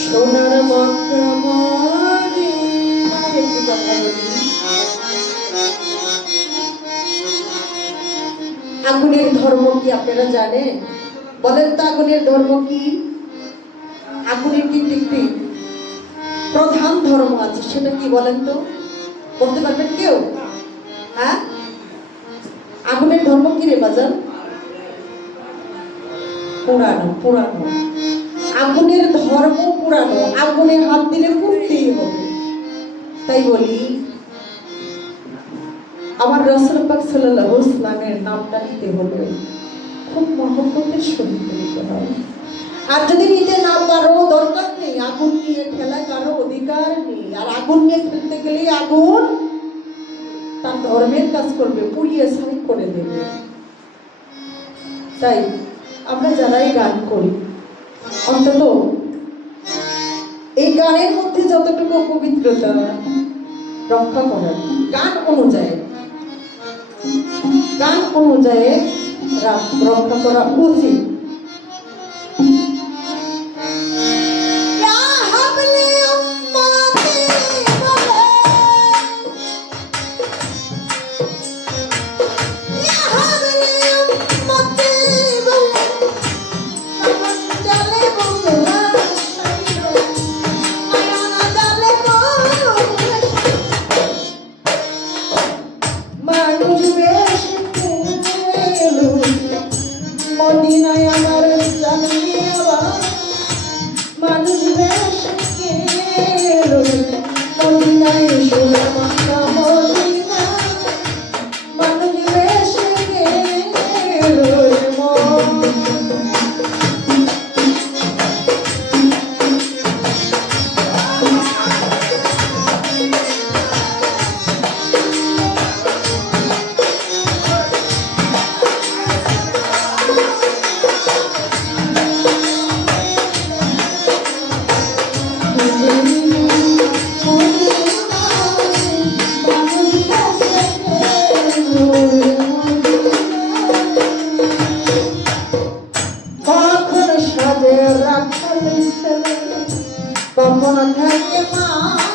সোনার আগুনের ধর্ম কি আপনারা জানেন? বলেন তো আগুনের ধর্ম কি? আগুনের কি তিনটি প্রধান ধর্ম আছে, সেটা কি বলেন তো? বলতে পারবেন কেউ? হ্যাঁ? আগুনের ধর্ম কি রে বাজার পুরানো পুরানো। আগুনের ধর্ম পুরানো আগুনে হাত দিলে পুড়তেই হবে। তাই বলি, আমার রসুল পাক সাল্লাল্লাহু আলাইহি ইসলামের নামটা নিতে হলে খুব মহব্বতের সহিত নিতে হয়। আর যদি নিতে না পারো, দরকার নেই, আগুন নিয়ে খেলা কারও অধিকার নেই। আর আগুন নিয়ে খেলতে গেলে আগুন তার ধর্মের কাজ করবে, পুড়িয়ে ছাই করে দেবে। তাই আমরা যারাই গান করি, অন্তত এই গানের মধ্যে যতটুকু পবিত্রতা রক্ষা করার, গান অনুযায়ী গান অনুযায়ী রক্ষা করা উচিত। 我要一我们看见？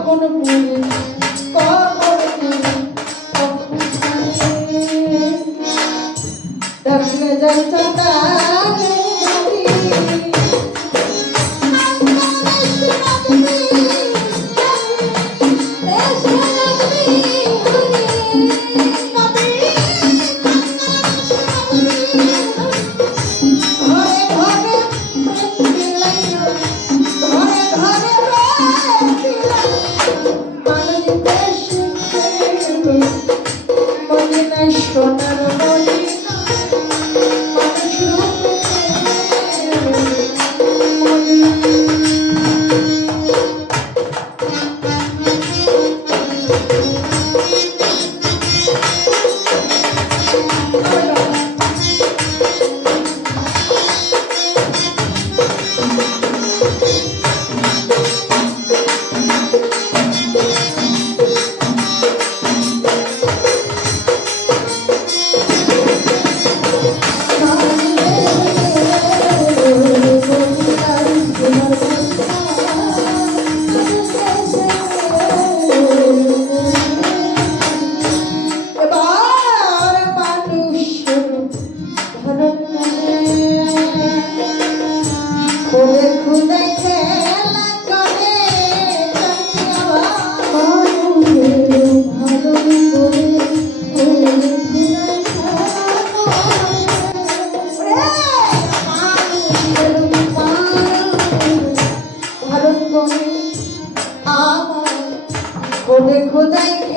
কখন পুরুষ देखो देखो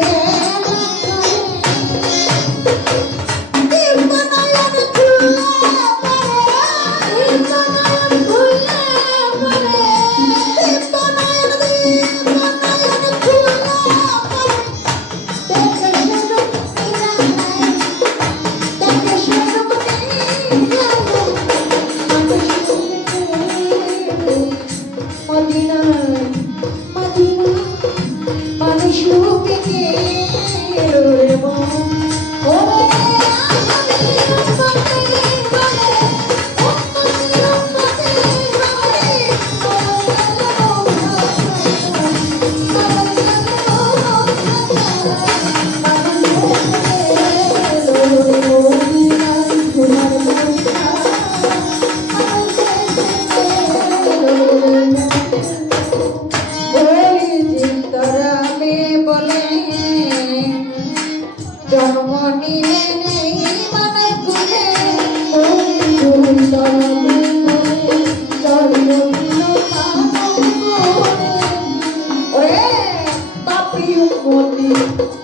我的